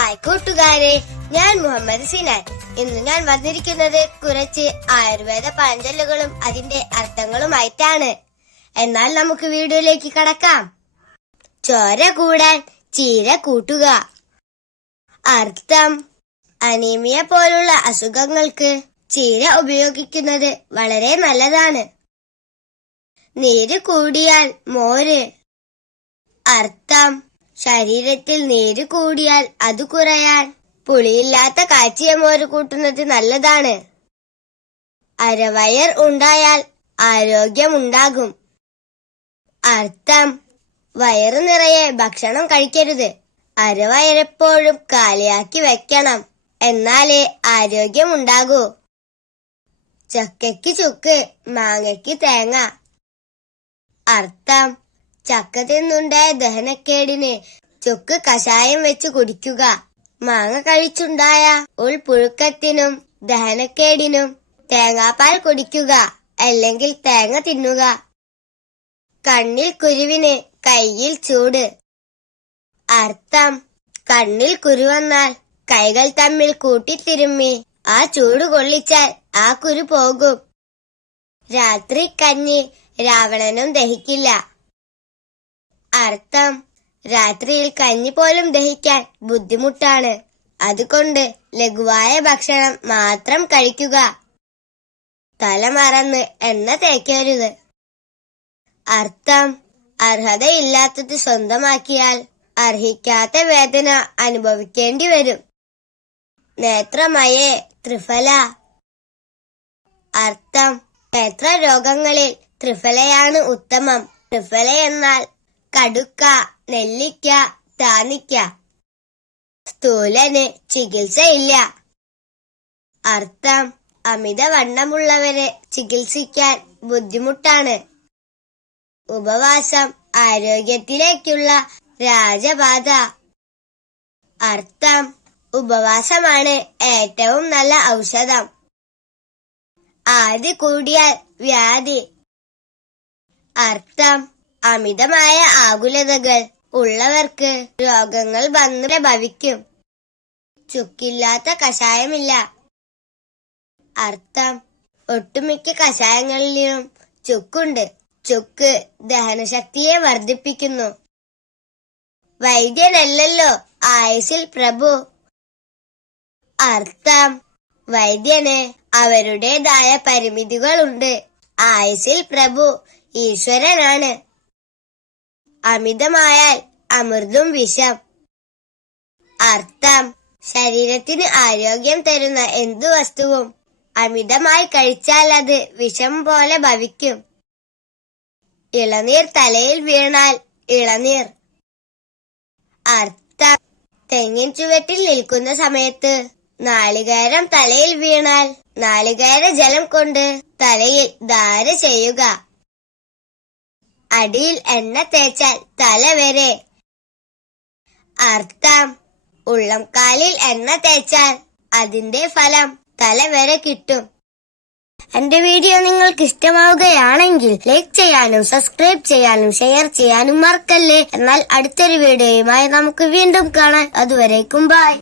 Hi കൂട്ടുകാരെ ഞാൻ മുഹമ്മദ് സിനാൻ ഇന്ന് ഞാൻ വന്നിരിക്കുന്നത് കുറച്ച് ആയുർവേദ പഴഞ്ചൊല്ലുകളും അതിന്റെ അർത്ഥങ്ങളുമായിട്ടാണ്. എന്നാൽ നമുക്ക് വീഡിയോയിലേക്ക് കടക്കാം. ചോര കൂടാൻ ചീര കൂട്ടുക. അർത്ഥം അനീമിയ പോലുള്ള അസുഖങ്ങൾക്ക് ചീര ഉപയോഗിക്കുന്നത് വളരെ നല്ലതാണ്. നീര് കൂടിയാൽ മോര്. അർത്ഥം ശരീരത്തിൽ നീര് കൂടിയാൽ അത് കുറയാൻ പുളിയില്ലാത്ത കാച്ചിയ മോര് കൂട്ടുന്നത് നല്ലതാണ്. അരവയർ ഉണ്ടായാൽ ആരോഗ്യമുണ്ടാകും. അർത്ഥം വയറ് നിറയെ ഭക്ഷണം കഴിക്കരുത്. അരവയറെപ്പോഴും കാലിയാക്കി വെക്കണം. എന്നാലേ ആരോഗ്യമുണ്ടാകൂ. ചക്കയ്ക്ക് ചുക്ക് മാങ്ങയ്ക്ക് തേങ്ങ. അർത്ഥം ചക്ക തിന്നുണ്ടായ ദഹനക്കേടിന് ചുക്ക് കഷായം വെച്ച് കുടിക്കുക. മാങ്ങ കഴിച്ചുണ്ടായ ഉൾപുഴുക്കത്തിനും ദഹനക്കേടിനും തേങ്ങാപ്പാൽ കുടിക്കുക അല്ലെങ്കിൽ തേങ്ങ തിന്നുക. കണ്ണിൽ കുരുവിന് കയ്യിൽ ചൂട്. അർത്ഥം കണ്ണിൽ കുരുവന്നാൽ കൈകൾ തമ്മിൽ കൂട്ടിത്തിരുമ്മി ആ ചൂട് കൊള്ളിച്ചാൽ ആ കുരു പോകും. രാത്രി കഞ്ഞി രാവണനും ദഹിക്കില്ല. അർത്ഥം. രാത്രിയിൽ കഞ്ഞി പോലും ദഹിക്കാൻ ബുദ്ധിമുട്ടാണ്. അതുകൊണ്ട് ലഘുവായ ഭക്ഷണം മാത്രം കഴിക്കുക. തല മറന്ന് എണ്ണ തേക്കരുത്. അർത്ഥം. അർഹതയില്ലാത്തത് സ്വന്തമാക്കിയാൽ അർഹിക്കാത്ത വേദന അനുഭവിക്കേണ്ടി വരും. നേത്രമയേ ത്രിഫല. അർത്ഥം. നേത്ര രോഗങ്ങളിൽ ത്രിഫലയാണ് ഉത്തമം. ത്രിഫല എന്നാൽ കടുക്ക നെല്ലിക്ക താനിക്ക. സ്ഥൂലന് ചികിത്സയില്ല. അർത്ഥം അമിതവണ്ണമുള്ളവരെ ചികിത്സിക്കാൻ ബുദ്ധിമുട്ടാണ്. ഉപവാസം ആരോഗ്യത്തിലേക്കുള്ള രാജപാത. അർത്ഥം ഉപവാസമാണ് ഏറ്റവും നല്ല ഔഷധം. ആദ്യ കൂടിയാൽ വ്യാധി. അർത്ഥം അമിതമായ ആകുലതകൾ ഉള്ളവർക്ക് രോഗങ്ങൾ വന്നു ഭവിക്കും ചുക്കില്ലാത്ത കഷായമില്ല. അർത്ഥം ഒട്ടുമിക്ക കഷായങ്ങളിലും ചുക്കുണ്ട്. ചുക്ക് ദഹനശക്തിയെ വർദ്ധിപ്പിക്കുന്നു. വൈദ്യനല്ലല്ലോ ആയുസിൽ പ്രഭു. അർത്ഥം വൈദ്യന് അവരുടേതായ പരിമിതികളുണ്ട്. ആയുസിൽ പ്രഭു ഈശ്വരനാണ്. അമിതമായാൽ അമൃതും വിഷം. അർത്ഥം ശരീരത്തിന് ആരോഗ്യം തരുന്ന എന്തു വസ്തുവും അമിതമായി കഴിച്ചാൽ അത് വിഷം പോലെ ഭവിക്കും. ഇളനീർ തലയിൽ വീണാൽ ഇളനീർ. അർത്ഥം തെങ്ങിൻ ചുവട്ടിൽ നിൽക്കുന്ന സമയത്ത് നാളികേരം തലയിൽ വീണാൽ നാളികേര ജലം കൊണ്ട് തലയിൽ ധാര ചെയ്യുക. അടിയിൽ എണ്ണ തേച്ചാൽ തല വരെ. അർത്ഥം ഉള്ളം കാലിൽ എണ്ണ തേച്ചാൽ അതിന്റെ ഫലം തല വരെ കിട്ടും. എന്റെ വീഡിയോ നിങ്ങൾക്ക് ഇഷ്ടമാവുകയാണെങ്കിൽ ലൈക്ക് ചെയ്യാനും സബ്സ്ക്രൈബ് ചെയ്യാനും ഷെയർ ചെയ്യാനും മറക്കല്ലേ. എന്നാൽ അടുത്തൊരു വീഡിയോയുമായി നമുക്ക് വീണ്ടും കാണാം. അതുവരേക്കും ബൈ.